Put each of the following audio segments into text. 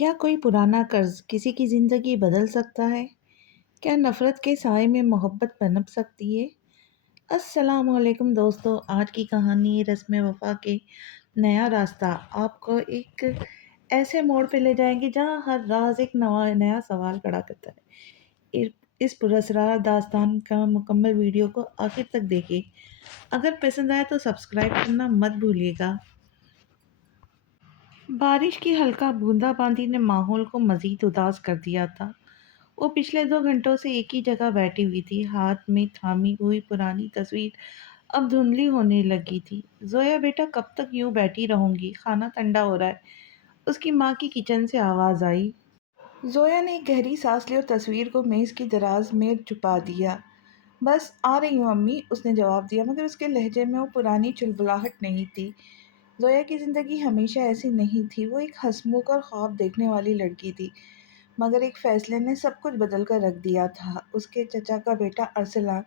क्या कोई पुराना कर्ज किसी की जिंदगी बदल सकता है? क्या नफरत के साए में मोहब्बत पनप सकती है? अस्सलाम वालेकुम दोस्तों, आज की कहानी रस्म वफा के नया रास्ता आपको एक ऐसे मोड़ पे ले जाएंगे जहां हर राज एक नवा नया सवाल खड़ा करता है। इस पुरस्कार दास्तान का मुकम्मल वीडियो को आखिर तक देखिए। अगर पसंद आए तो सब्सक्राइब करना मत भूलिएगा। बारिश की हल्का बूंदाबांदी ने माहौल को मजीद उदास कर दिया था। वो पिछले 2 घंटों से एक ही जगह बैठी हुई थी, हाथ में थामी हुई पुरानी तस्वीर अब धुंधली होने लगी थी। जोया बेटा, कब तक यूं बैठी रहूंगी? खाना ठंडा हो रहा है। उसकी माँ की किचन से आवाज आई। जोया ने एक गहरी सांस ली और तस्वीर को मेज की दराज में छुपा दिया। बस आ रही हूँ अम्मी, उसने जवाब दिया, मगर उसके लहजे में वो पुरानी चुलबुलाहट नहीं थी। जोया की ज़िंदगी हमेशा ऐसी नहीं थी। वो एक हंसमुख और ख्वाब देखने वाली लड़की थी, मगर एक फ़ैसले ने सब कुछ बदल कर रख दिया था। उसके चचा का बेटा अरसलान,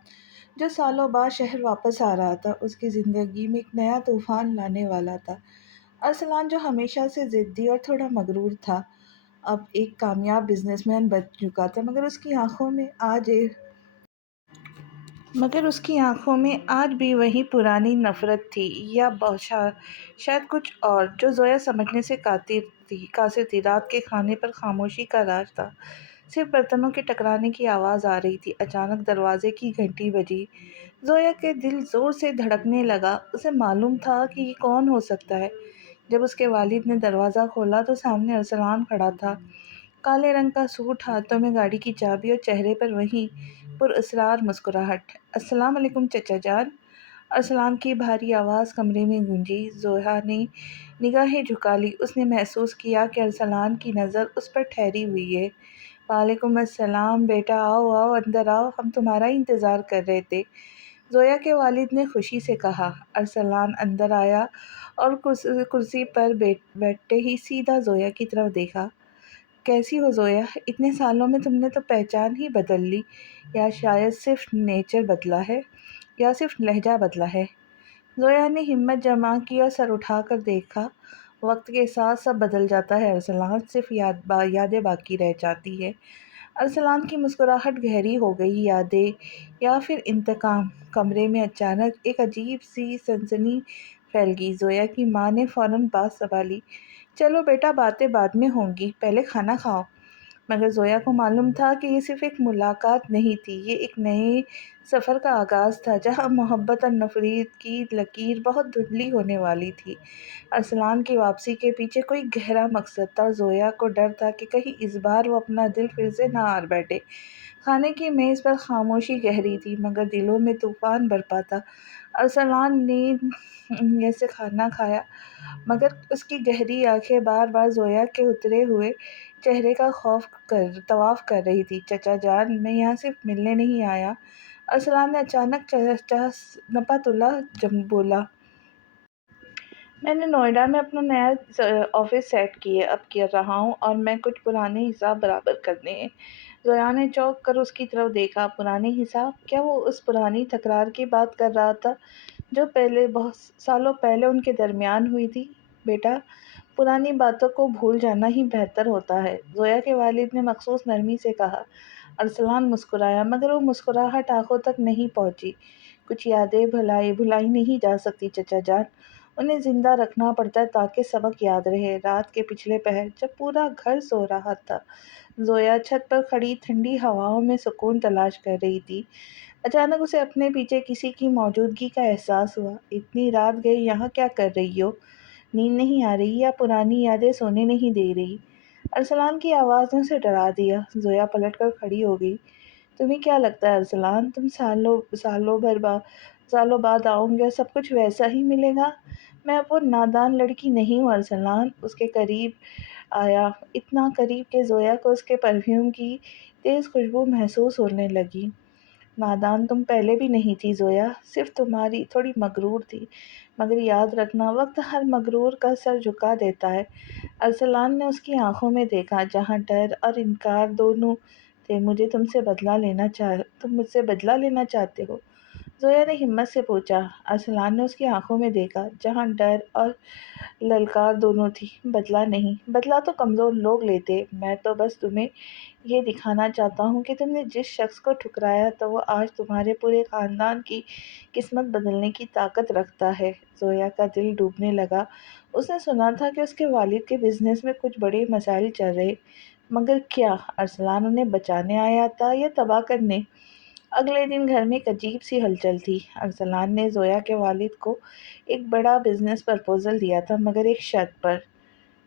जो सालों बाद शहर वापस आ रहा था, उसकी ज़िंदगी में एक नया तूफ़ान लाने वाला था। अरसलान, जो हमेशा से ज़िद्दी और थोड़ा मगरूर था, अब एक कामयाब बिजनेसमैन बन चुका था, मगर उसकी आंखों में आज भी वही पुरानी नफरत थी, या शायद कुछ और, जो जोया समझने से कासिर थी। रात के खाने पर खामोशी का राज था। सिर्फ बर्तनों के टकराने की आवाज़ आ रही थी। अचानक दरवाजे की घंटी बजी। जोया के दिल जोर से धड़कने लगा। उसे मालूम था कि ये कौन हो सकता है। जब उसके वालिद ने दरवाज़ा खोला तो सामने अरसलान खड़ा था। काले रंग का सूट, हाथों में गाड़ी की चाबी और चेहरे पर वही पुरअसरार मुस्कुराहट। अस्सलाम वालेकुम चचा जान। अरसलान की भारी आवाज़ कमरे में गूंजी। जोया ने निगाहें झुका ली। उसने महसूस किया कि अरसलान की नज़र उस पर ठहरी हुई है। वालेकुम अस्सलाम बेटा, आओ आओ अंदर आओ, हम तुम्हारा ही इंतज़ार कर रहे थे, जोया के वालिद ने खुशी से कहा। अरसलान अंदर आया और कुर्सी पर बैठते ही सीधा जोया की तरफ देखा। कैसी हो जोया? इतने सालों में तुमने तो पहचान ही बदल ली, या शायद सिर्फ नेचर बदला है, या सिर्फ लहजा बदला है। जोया ने हिम्मत जमा की और सर उठाकर देखा। वक्त के साथ सब बदल जाता है अरसलान, सिर्फ यादें बाकी रह जाती है। अरसलान की मुस्कुराहट गहरी हो गई। यादें या फिर इंतकाम? कमरे में अचानक एक अजीब सी सनसनी फैल गई। जोया की माँ ने फौरन बात संभाली। चलो बेटा, बातें बाद में होंगी, पहले खाना खाओ। मगर जोया को मालूम था कि ये सिर्फ एक मुलाकात नहीं थी, ये एक नए सफ़र का आगाज़ था, जहाँ मोहब्बत और नफरत की लकीर बहुत धुंधली होने वाली थी। अरसलान की वापसी के पीछे कोई गहरा मकसद था, और जोया को डर था कि कहीं इस बार वो अपना दिल फिर से ना हार बैठे। खाने की मेज़ पर खामोशी गहरी थी, मगर दिलों में तूफान बरपा था। अरसलान ने से खाना खाया, मगर उसकी गहरी आंखें बार बार जोया के उतरे हुए चेहरे का तवाफ कर रही थी। चचा जान, मैं यहाँ सिर्फ मिलने नहीं आया, अरसलान ने अचानक नपा जम बोला। मैंने नोएडा में अपना नया ऑफिस सेट किए अब कर रहा हूँ, और मैं कुछ पुराने हिसाब बराबर करने हैं। जोया ने चौंक कर उसकी तरफ देखा। पुराने हिसाब? क्या वो उस पुरानी तकरार की बात कर रहा था जो पहले बहुत सालों पहले उनके दरमियान हुई थी? बेटा, पुरानी बातों को भूल जाना ही बेहतर होता है, जोया के वालिद ने मखसूस नरमी से कहा। अरसलान मुस्कुराया, मगर वो मुस्कुराहट आंखों तक नहीं पहुंची। कुछ यादें भुलाई नहीं जा सकती चचा जान, उन्हें जिंदा रखना पड़ता है ताकि सबक याद रहे। रात के पिछले पहर, जब पूरा घर सो रहा था, जोया छत पर खड़ी ठंडी हवाओं में सुकून तलाश कर रही थी। अचानक उसे अपने पीछे किसी की मौजूदगी का एहसास हुआ। इतनी रात गई, यहाँ क्या कर रही हो? नींद नहीं आ रही, या पुरानी यादें सोने नहीं दे रही? अरसलान की आवाज़ ने उसे डरा दिया। जोया पलटकर खड़ी हो गई। तुम्हें क्या लगता है अरसलान, तुम सालों बाद आओगे और सब कुछ वैसा ही मिलेगा? मैं अब वो नादान लड़की नहीं हूँ अरसलान। उसके करीब आया, इतना करीब कि जोया को उसके परफ्यूम की तेज़ खुशबू महसूस होने लगी। नादान तुम पहले भी नहीं थी जोया, सिर्फ तुम्हारी थोड़ी मगरूर थी। मगर याद रखना, वक्त हर मगरूर का सर झुका देता है। अरसलान ने उसकी आंखों में देखा, जहाँ डर और इनकार दोनों थे। तुम मुझसे बदला लेना चाहते हो? ज़ोया ने हिम्मत से पूछा। अरसलान ने उसकी आंखों में देखा, जहाँ डर और ललकार दोनों थी। बदला नहीं, बदला तो कमज़ोर लोग लेते। मैं तो बस तुम्हें ये दिखाना चाहता हूँ कि तुमने जिस शख्स को ठुकराया तो वो आज तुम्हारे पूरे ख़ानदान की किस्मत बदलने की ताकत रखता है। ज़ोया का दिल डूबने लगा। उसने सुना था कि उसके वालिद के बिज़नेस में कुछ बड़े मसाइल चल रहे, मगर क्या अरसलान उन्हें बचाने आया था या तबाह करने? अगले दिन घर में एक अजीब सी हलचल थी। अरसलान ने ज़ोया के वालिद को एक बड़ा बिज़नेस प्रपोज़ल दिया था, मगर एक शर्त पर।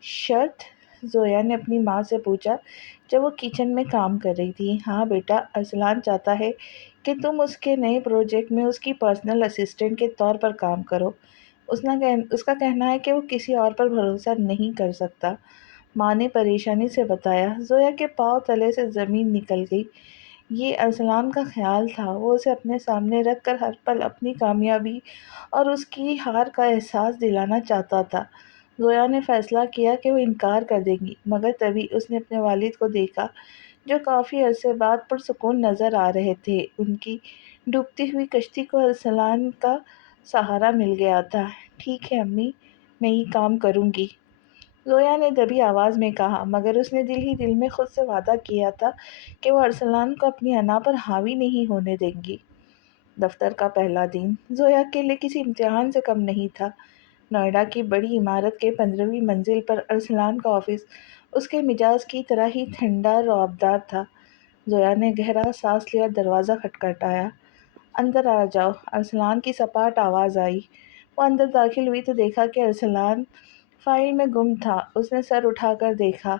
शर्त? ज़ोया ने अपनी माँ से पूछा, जब वो किचन में काम कर रही थी। हाँ बेटा, अरसलान चाहता है कि तुम उसके नए प्रोजेक्ट में उसकी पर्सनल असिस्टेंट के तौर पर काम करो। उसका कहना है कि वो किसी और पर भरोसा नहीं कर सकता। माँ ने परेशानी से बताया। ज़ोया के पाँव तले से ज़मीन निकल गई। ये अरसलान का ख़्याल था। वो उसे अपने सामने रख कर हर पल अपनी कामयाबी और उसकी हार का एहसास दिलाना चाहता था। ज़ोया ने फ़ैसला किया कि वो इनकार कर देगी, मगर तभी उसने अपने वालिद को देखा, जो काफ़ी अरसे बाद पुरसुकून नज़र आ रहे थे। उनकी डूबती हुई कश्ती को अरसलान का सहारा मिल गया था। ठीक है अम्मी, मैं ये काम करूँगी, ज़ोया ने दबी आवाज़ में कहा, मगर उसने दिल ही दिल में खुद से वादा किया था कि वो अरसलान को अपनी अना पर हावी नहीं होने देंगी। दफ्तर का पहला दिन ज़ोया के लिए किसी इम्तिहान से कम नहीं था। नोएडा की बड़ी इमारत के 15वीं मंजिल पर अरसलान का ऑफिस उसके मिजाज की तरह ही ठंडा रौबदार था। ज़ोया ने गहरा सांस लिया और दरवाज़ा खटखटाया। अंदर आ जाओ, अरसलान की सपाट आवाज़ आई। वो अंदर दाखिल हुई तो देखा कि अरसलान फाइल में गुम था। उसने सर उठाकर देखा।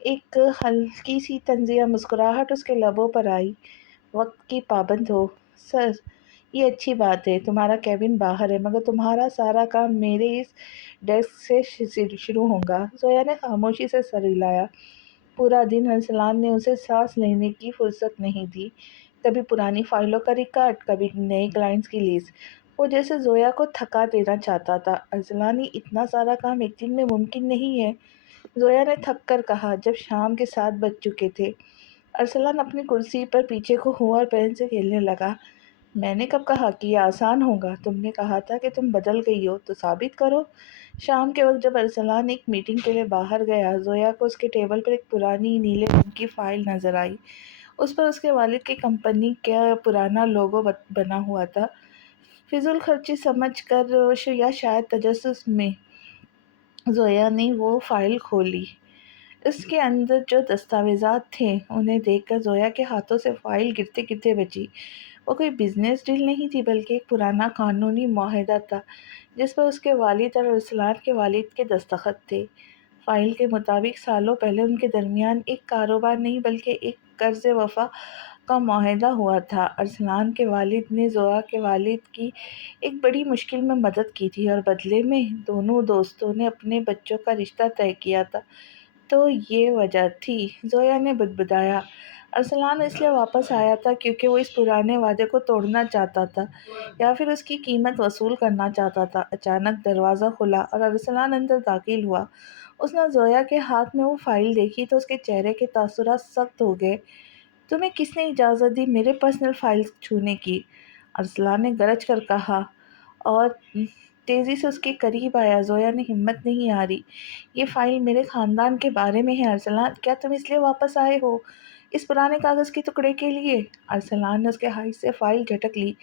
एक हल्की सी तंज़िया मुस्कुराहट उसके लबों पर आई। वक्त की पाबंद हो। सर, ये अच्छी बात है, तुम्हारा कैबिन बाहर है, मगर तुम्हारा सारा काम मेरे इस डेस्क से शुरू होगा। ज़ोया ने खामोशी से सर हिलाया। पूरा दिन अरसलान ने उसे सांस लेने की फुर्सत नहीं दी। कभी पुरानी फाइलों का रिकॉर्ड, कभी नए क्लाइंट्स की लिस्ट। वो जैसे ज़ोया को थका देना चाहता था। अरसलान, ये इतना सारा काम एक दिन में मुमकिन नहीं है, ज़ोया ने थक कर कहा जब शाम के 7 बज चुके थे। अरसलान अपनी कुर्सी पर पीछे को हुआ और पेन से खेलने लगा। मैंने कब कहा कि ये आसान होगा? तुमने कहा था कि तुम बदल गई हो, तो साबित करो। शाम के वक्त जब अरसलान एक मीटिंग के लिए बाहर गया, ज़ोया को उसके टेबल पर एक पुरानी नीले रंग की फाइल नज़र आई। उस पर उसके वालिद की कंपनी का पुराना लोगो बना हुआ था। फिजूल खर्ची समझ कर या शायद तजस्सुस में ज़ोया ने वो फाइल खोली। इसके अंदर जो दस्तावेज़ात थे, उन्हें देखकर ज़ोया के हाथों से फाइल गिरते-गिरते बची। वो कोई बिज़नेस डील नहीं थी, बल्कि एक पुराना कानूनी मुआहदा था, जिस पर उसके वालिद और अरसलान के वालिद के दस्तखत थे। फाइल के मुताबिक सालों पहले उनके दरमियान एक कारोबार नहीं, बल्कि एक कर्ज़ वफ़ा का मुआहदा हुआ था। अरसलान के वालिद ने ज़ोया के वालिद की एक बड़ी मुश्किल में मदद की थी, और बदले में दोनों दोस्तों ने अपने बच्चों का रिश्ता तय किया था। तो ये वजह थी, ज़ोया ने बुदबुदाया। अरसलान इसलिए वापस आया था क्योंकि वो इस पुराने वादे को तोड़ना चाहता था, या फिर उसकी कीमत वसूल करना चाहता था। अचानक दरवाज़ा खुला और अरसलान अंदर दाखिल हुआ। उसने ज़ोया के हाथ में वो फाइल देखी तो उसके चेहरे के तासुरात सख्त हो गए। तुम्हें किसने इजाज़त दी मेरे पर्सनल फाइल्स छूने की? अरसलान ने गरज कर कहा, और तेज़ी से उसके करीब आया। ज़ोया ने हिम्मत नहीं हारी। ये फ़ाइल मेरे ख़ानदान के बारे में है अरसलान, क्या तुम इसलिए वापस आए हो? इस पुराने कागज़ के टुकड़े के लिए? अरसलान ने उसके हाथ से फ़ाइल झटक ली।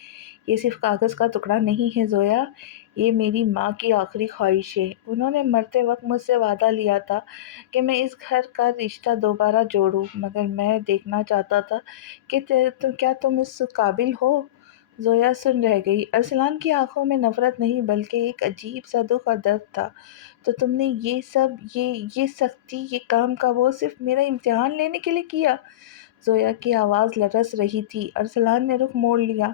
ये सिर्फ़ कागज़ का टुकड़ा नहीं है ज़ोया, ये मेरी माँ की आखिरी ख्वाहिश है। उन्होंने मरते वक्त मुझसे वादा लिया था कि मैं इस घर का रिश्ता दोबारा जोड़ूं, मगर मैं देखना चाहता था कि क्या तुम इस काबिल हो? ज़ोया सुन रह गई। अरसलान की आंखों में नफ़रत नहीं, बल्कि एक अजीब सा दुख और दर्द था। तो तुमने ये सब, ये सख्ती, ये काम का वो सिर्फ़ मेरा इम्तिहान लेने के लिए किया? ज़ोया की आवाज़ लरस रही थी। अरसलान ने रुख मोड़ लिया।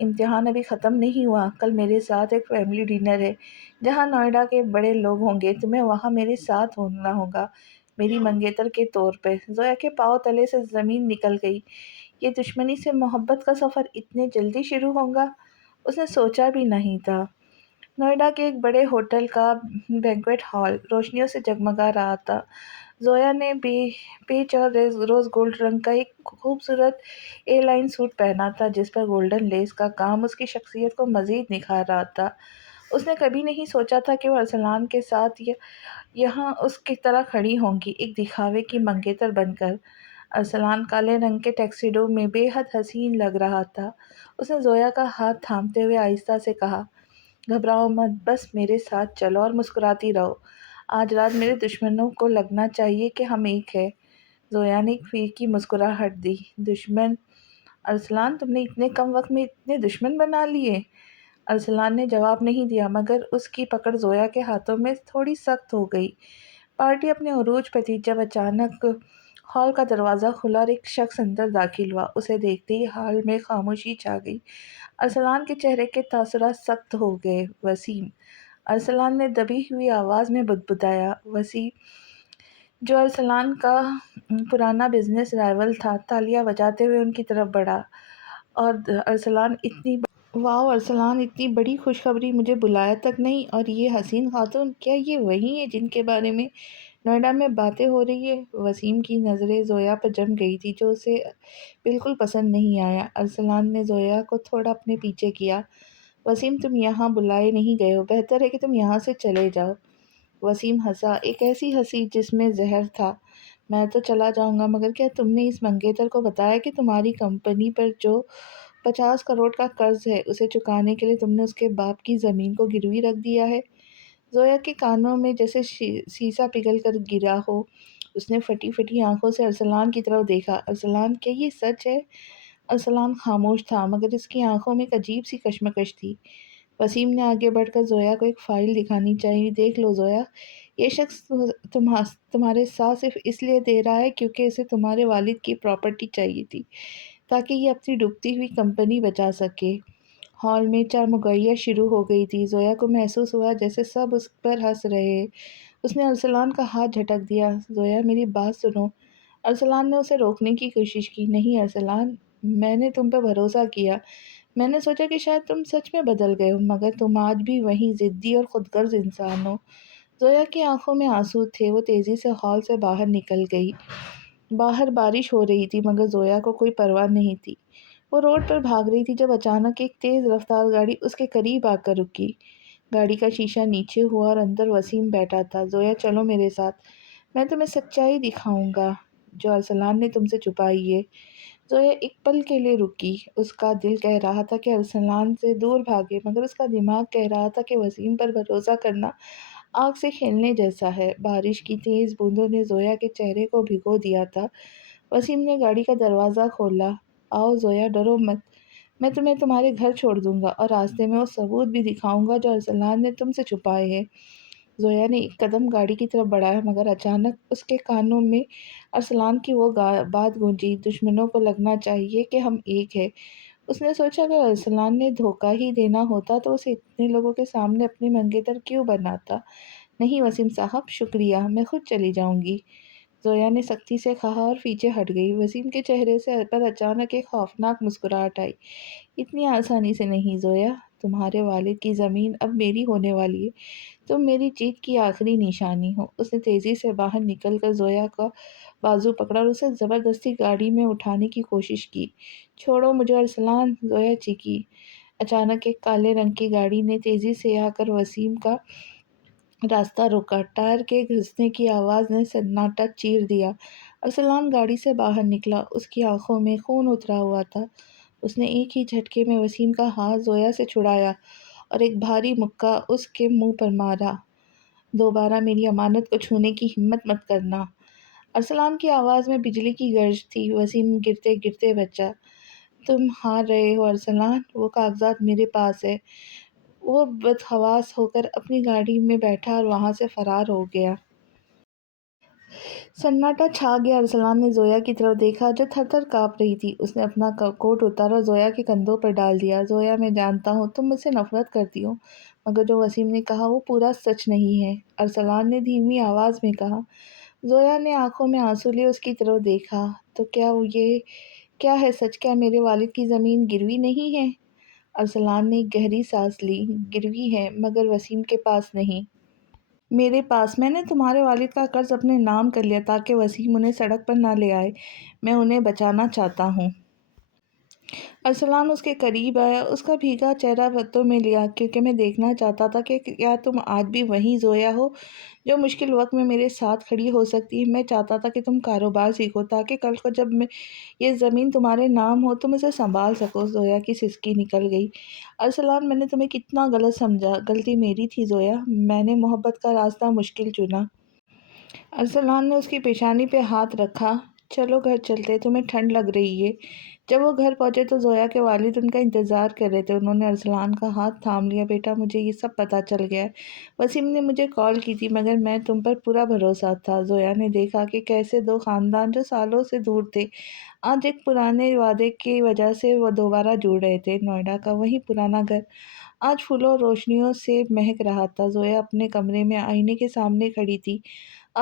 इम्तिहान अभी ख़त्म नहीं हुआ। कल मेरे साथ एक फैमिली डिनर है, जहाँ नोएडा के बड़े लोग होंगे। तुम्हें वहाँ मेरे साथ होना होगा, मेरी मंगेतर के तौर पे। ज़ोया के पाँव तले से ज़मीन निकल गई। ये दुश्मनी से मोहब्बत का सफ़र इतने जल्दी शुरू होगा, उसने सोचा भी नहीं था। नोएडा के एक बड़े होटल का बैंक्वेट हॉल रोशनियों से जगमगा रहा था। زویا نے پیچ اور روز گولڈ رنگ کا ایک خوبصورت اے لائن سوٹ پہنا تھا جس پر گولڈن لیس کا کام اس کی شخصیت کو مزید نکھار رہا تھا۔ اس نے کبھی نہیں سوچا تھا کہ وہ ارسلان کے ساتھ یہاں اس کی طرح کھڑی ہوں گی، ایک دکھاوے کی منگیتر بن کر۔ ارسلان کالے رنگ کے ٹیکسیڈو میں بے حد حسین لگ رہا تھا۔ اس نے زویا کا ہاتھ تھامتے ہوئے آہستہ سے کہا، گھبراؤ مت، بس میرے ساتھ چلو اور مسکراتی رہو۔ آج رات میرے دشمنوں کو لگنا چاہیے کہ ہم ایک ہیں۔ زویا نے ایک پھیکی مسکراہٹ دی۔ دشمن؟ ارسلان، تم نے اتنے کم وقت میں اتنے دشمن بنا لیے؟ ارسلان نے جواب نہیں دیا مگر اس کی پکڑ زویا کے ہاتھوں میں تھوڑی سخت ہو گئی۔ پارٹی اپنے عروج پہ تھی جب اچانک ہال کا دروازہ کھلا اور ایک شخص اندر داخل ہوا۔ اسے دیکھتے ہی ہال میں خاموشی چھا گئی۔ ارسلان کے چہرے کے تاثرات سخت ہو گئے۔ وسیم! ارسلان نے دبی ہوئی آواز میں بدبدایا۔ وسیم، جو ارسلان کا پرانا بزنس رائیول تھا، تالیاں بجاتے ہوئے ان کی طرف بڑھا۔ اور واؤ ارسلان، اتنی بڑی خوشخبری، مجھے بلایا تک نہیں! اور یہ حسین خاتون، کیا یہ وہی ہے جن کے بارے میں نوئیڈا میں باتیں ہو رہی ہیں؟ وسیم کی نظریں زویا پر جم گئی تھی جو اسے بالکل پسند نہیں آیا۔ ارسلان نے زویا کو تھوڑا اپنے پیچھے کیا۔ وسیم، تم یہاں بلائے نہیں گئے ہو، بہتر ہے کہ تم یہاں سے چلے جاؤ۔ وسیم ہنسا، ایک ایسی ہنسی جس میں زہر تھا۔ میں تو چلا جاؤں گا مگر کیا تم نے اس منگیتر کو بتایا کہ تمہاری کمپنی پر جو 50 کروڑ کا قرض ہے اسے چکانے کے لیے تم نے اس کے باپ کی زمین کو گروی رکھ دیا ہے؟ زویا کے کانوں میں جیسے سیسا پگھل کر گرا ہو۔ اس نے پھٹی پھٹی آنکھوں سے ارسلان کی طرف دیکھا۔ ارسلان، کیا یہ سچ ہے؟ ارسلان خاموش تھا مگر اس کی آنکھوں میں ایک عجیب سی کشمکش تھی۔ وسیم نے آگے بڑھ کر زویا کو ایک فائل دکھانی چاہی۔ دیکھ لو زویا، یہ شخص تمہارے ساتھ صرف اس لیے دے رہا ہے کیونکہ اسے تمہارے والد کی پراپرٹی چاہیے تھی تاکہ یہ اپنی ڈوبتی ہوئی کمپنی بچا سکے۔ ہال میں چرمگاہیاں شروع ہو گئی تھی۔ زویا کو محسوس ہوا جیسے سب اس پر ہنس رہے۔ اس نے ارسلان کا ہاتھ جھٹک دیا۔ زویا، میری بات سنو۔ ارسلان نے اسے روکنے کی کوشش کی۔ نہیں ارسلان، میں نے تم پہ بھروسہ کیا۔ میں نے سوچا کہ شاید تم سچ میں بدل گئے ہو مگر تم آج بھی وہی ضدی اور خود غرض انسان ہو۔ زویا کی آنکھوں میں آنسو تھے۔ وہ تیزی سے ہال سے باہر نکل گئی۔ باہر بارش ہو رہی تھی مگر زویا کو کوئی پرواہ نہیں تھی۔ وہ روڈ پر بھاگ رہی تھی جب اچانک ایک تیز رفتار گاڑی اس کے قریب آ کر رکی۔ گاڑی کا شیشہ نیچے ہوا اور اندر وسیم بیٹھا تھا۔ زویا، چلو میرے ساتھ، میں تمہیں سچائی دکھاؤں گا جو ارسلان نے تم سے چھپائی ہے۔ زویا ایک پل کے لیے رکی۔ اس کا دل کہہ رہا تھا کہ ارسلان سے دور بھاگے مگر اس کا دماغ کہہ رہا تھا کہ وسیم پر بھروسہ کرنا آگ سے کھیلنے جیسا ہے۔ بارش کی تیز بوندوں نے زویا کے چہرے کو بھگو دیا تھا۔ وسیم نے گاڑی کا دروازہ کھولا۔ آؤ زویا، ڈرو مت، میں تمہیں تمہارے گھر چھوڑ دوں گا اور راستے میں وہ ثبوت بھی دکھاؤں گا جو ارسلان نے تم سے چھپائے ہیں۔ زویا نے ایک قدم گاڑی کی طرف بڑھایا مگر اچانک اس کے کانوں میں ارسلان کی وہ بات گونجی، دشمنوں کو لگنا چاہیے کہ ہم ایک ہیں۔ اس نے سوچا اگر ارسلان نے دھوکہ ہی دینا ہوتا تو اسے اتنے لوگوں کے سامنے اپنی منگیتر کیوں بناتا؟ نہیں وسیم صاحب، شکریہ، میں خود چلی جاؤں گی، زویا نے سختی سے کہا اور پیچھے ہٹ گئی۔ وسیم کے چہرے پر اچانک ایک خوفناک مسکراہٹ آئی۔ اتنی آسانی سے نہیں زویا، تمہارے والد کی زمین اب میری ہونے والی ہے، تم میری جیت کی آخری نشانی ہو۔ اس نے تیزی سے باہر نکل کر زویا کا بازو پکڑا اور اسے زبردستی گاڑی میں اٹھانے کی کوشش کی۔ چھوڑو مجھے ارسلان، زویا چیخی۔ اچانک ایک کالے رنگ کی گاڑی نے تیزی سے آ کر وسیم کا راستہ روکا۔ ٹائر کے گھسنے کی آواز نے سناٹا چیر دیا۔ ارسلان گاڑی سے باہر نکلا۔ اس کی آنکھوں میں خون اترا ہوا تھا۔ اس نے ایک ہی جھٹکے میں وسیم کا ہاتھ زویا سے چھڑایا اور ایک بھاری مکہ اس کے منہ پر مارا۔ دوبارہ میری امانت کو چھونے کی ہمت مت کرنا۔ ارسلان کی آواز میں بجلی کی گرج تھی۔ وسیم گرتے گرتے بچا۔ تم ہار رہے ہو ارسلان، وہ کاغذات میرے پاس ہے۔ وہ بدحواس ہو کر اپنی گاڑی میں بیٹھا اور وہاں سے فرار ہو گیا۔ سناٹا چھا گیا۔ ارسلان نے زویا کی طرف دیکھا جو تھر تھر کانپ رہی تھی۔ اس نے اپنا کوٹ اتارا اور زویا کے کندھوں پر ڈال دیا۔ زویا، میں جانتا ہوں تم مجھ سے نفرت کرتی ہو مگر جو وسیم نے کہا وہ پورا سچ نہیں ہے، ارسلان نے دھیمی آواز میں کہا۔ زویا نے آنکھوں میں آنسو لیے اس کی طرف دیکھا۔ تو کیا ہے سچ؟ کیا میرے والد کی زمین گروی نہیں ہے؟ ارسلان نے ایک گہری سانس لی۔ گروی ہے مگر وسیم کے پاس نہیں۔ میرے پاس میں نے تمہارے والد کا قرض اپنے نام کر لیا تاکہ وسیم انہیں سڑک پر نہ لے آئے۔ میں انہیں بچانا چاہتا ہوں۔ ارسلان اس کے قریب آیا، اس کا بھیگا چہرہ باتوں میں لیا، کیونکہ میں دیکھنا چاہتا تھا کہ کیا تم آج بھی وہی زویا ہو جو مشکل وقت میں میرے ساتھ کھڑی ہو سکتی ہے۔ میں چاہتا تھا کہ تم کاروبار سیکھو تاکہ کل کو جب یہ زمین تمہارے نام ہو تم اسے سنبھال سکو۔ زویا کی سسکی نکل گئی۔ ارسلان، میں نے تمہیں کتنا غلط سمجھا۔ غلطی میری تھی زویا، میں نے محبت کا راستہ مشکل چنا۔ ارسلان نے اس کی پیشانی پہ ہاتھ رکھا۔ چلو گھر چلتے، تمہیں ٹھنڈ لگ رہی ہے۔ جب وہ گھر پہنچے تو زویا کے والد ان کا انتظار کر رہے تھے۔ انہوں نے ارسلان کا ہاتھ تھام لیا۔ بیٹا، مجھے یہ سب پتہ چل گیا ہے۔ وسیم نے مجھے کال کی تھی، مگر میں تم پر پورا بھروسہ تھا۔ زویا نے دیکھا کہ کیسے دو خاندان جو سالوں سے دور تھے آج ایک پرانے وعدے کی وجہ سے وہ دوبارہ جڑ رہے تھے۔ نوئیڈا کا وہی پرانا گھر آج پھولوں اور روشنیوں سے مہک رہا تھا۔ زویا اپنے کمرے میں آئینے کے سامنے کھڑی تھی۔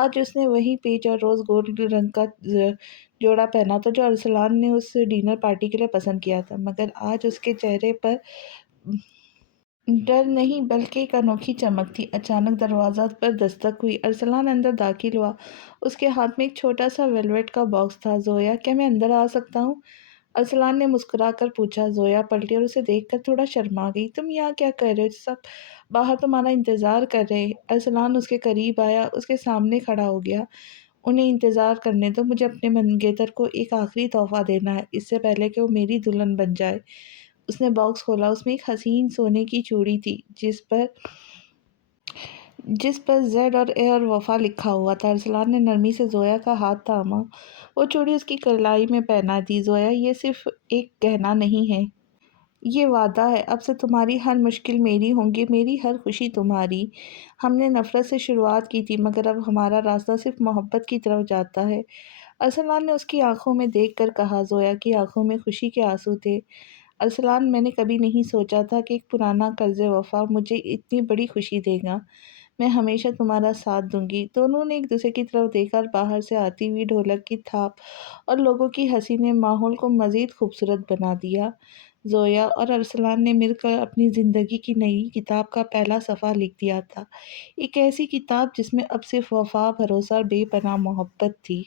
آج اس نے وہی پیچ اور روز گولڈ رنگ کا جوڑا پہنا تھا جو ارسلان نے اس ڈنر پارٹی کے لیے پسند کیا تھا، مگر آج اس کے چہرے پر ڈر نہیں بلکہ ایک انوکھی چمک تھی۔ اچانک دروازہ پر دستک ہوئی۔ ارسلان اندر داخل ہوا۔ اس کے ہاتھ میں ایک چھوٹا سا ویلویٹ کا باکس تھا۔ زویا، کیا میں اندر آ سکتا ہوں؟ ارسلان نے مسکرا کر پوچھا۔ زویا پلٹی اور اسے دیکھ کر تھوڑا شرما گئی۔ تم یہاں کیا کر رہے ہو؟ سب باہر تمہارا انتظار کر رہے ہیں۔ ارسلان اس کے قریب آیا، اس کے سامنے کھڑا ہو گیا۔ انہیں انتظار کرنے دو، مجھے اپنے منگیتر کو ایک آخری تحفہ دینا ہے، اس سے پہلے کہ وہ میری دلہن بن جائے۔ اس نے باکس کھولا۔ اس میں ایک حسین سونے کی چوڑی تھی جس پر زیڈ اور اے اور وفا لکھا ہوا تھا۔ ارسلان نے نرمی سے زویا کا ہاتھ تھاما۔ وہ چوڑی اس کی کلائی میں پہنا دی۔ زویا، یہ صرف ایک گہنا نہیں ہے، یہ وعدہ ہے۔ اب سے تمہاری ہر مشکل میری ہوں گی، میری ہر خوشی تمہاری۔ ہم نے نفرت سے شروعات کی تھی، مگر اب ہمارا راستہ صرف محبت کی طرف جاتا ہے۔ ارسلان نے اس کی آنکھوں میں دیکھ کر کہا۔ زویا کی آنکھوں میں خوشی کے آنسو تھے۔ ارسلان، میں نے کبھی نہیں سوچا تھا کہ ایک پرانا قرض وفا مجھے اتنی بڑی خوشی دے گا۔ میں ہمیشہ تمہارا ساتھ دوں گی۔ دونوں نے ایک دوسرے کی طرف دیکھا اور باہر سے آتی ہوئی ڈھولک کی تھاپ اور لوگوں کی ہنسی نے ماحول کو مزید خوبصورت بنا دیا۔ زویا اور ارسلان نے مل کر اپنی زندگی کی نئی کتاب کا پہلا صفحہ لکھ دیا تھا، ایک ایسی کتاب جس میں اب صرف وفا، بھروسہ اور بے پناہ محبت تھی۔